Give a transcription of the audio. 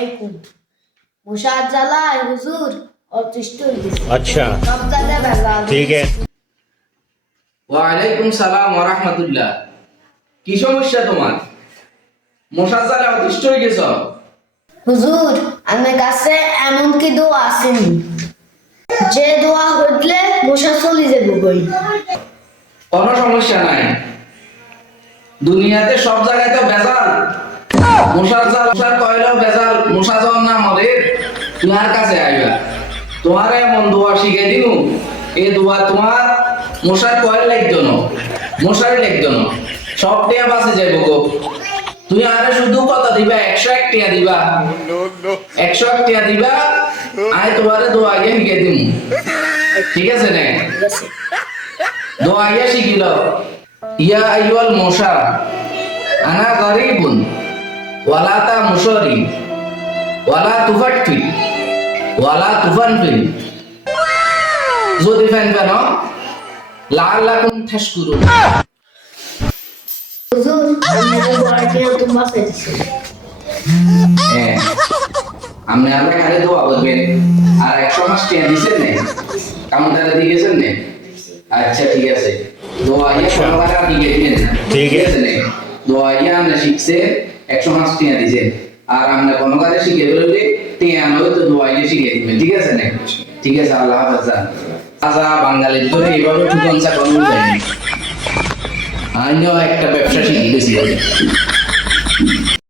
আলাইকুম। মশার জ্বালায় হুজুর অতিষ্ঠ হয়ে গেছে। अच्छा সব জায়গায় ভেজাল। ठीक है। ওয়ালাইকুম সালাম ওয়া রাহমাতুল্লাহ। কি সমস্যা তোমার? মশার জ্বালা অতিষ্ঠ হয়ে গেছ? হুজুর আমার কাছে এমন কি দোয়া আসেনি যে দোয়া হইলে মশা চলে যাবে বই। কোনো সমস্যা নাই। দুনিয়াতে সব জায়গায় তো ভেজাল। মশার জ্বালা কয়লাও ভেজাল। মশা যখন না মরে তোমার কাছে আইবা। তোমার এমন দোয়া শিখে দিব, এই দোয়া তোমার মশার কয়েল লাগতো না, মশারি লাগতো না, সব টিয়া বাঁচে যাইব গো। তুই আরে শুধু কথা দিবা, 101 টিয়া দিবা, 101 টিয়া দিবা, আয় তোমারে দোয়া আগে শিখে দিম। ঠিক আছে না? ঠিক আছে। দোয়া আগে শিখিল। ইয়া আইয়ুল মশা আনা গরিবুন ওয়ালা তা মুশরি ওয়ালা তুফাটফি ওয়ালা তুফানফি। যদি ফ্যান কেন লাআল্লাকুম তাশকুরুন। হুজুর আমার দোয়াটি তুমি বাঁচাইছো। হ্যাঁ, আপনি আমরা খালি দোয়া করবেন আর 100 মাস টিয়া দিছেন না, কাউন্টারে দিয়ে গেছেন না। আচ্ছা ঠিক আছে, দোয়া ইয়া কোনবার আপনি গেছেন না, ঠিক আছে। না দোয়া ইয়া আমরা শিখছে 100 মাস টিয়া দিছেন আর আমরা কোন কাজে শিখে বললে টিয়া নয় তো দোয়া ইয়া শিখে দিবেন। ঠিক আছে না? ঠিক আছে, আল্লাহ হাফেজ। আজা বাঙালির তো এইভাবে ঠিকানা কোন যায়নি। আমিও একটা ব্যবসা শিখে গেছি।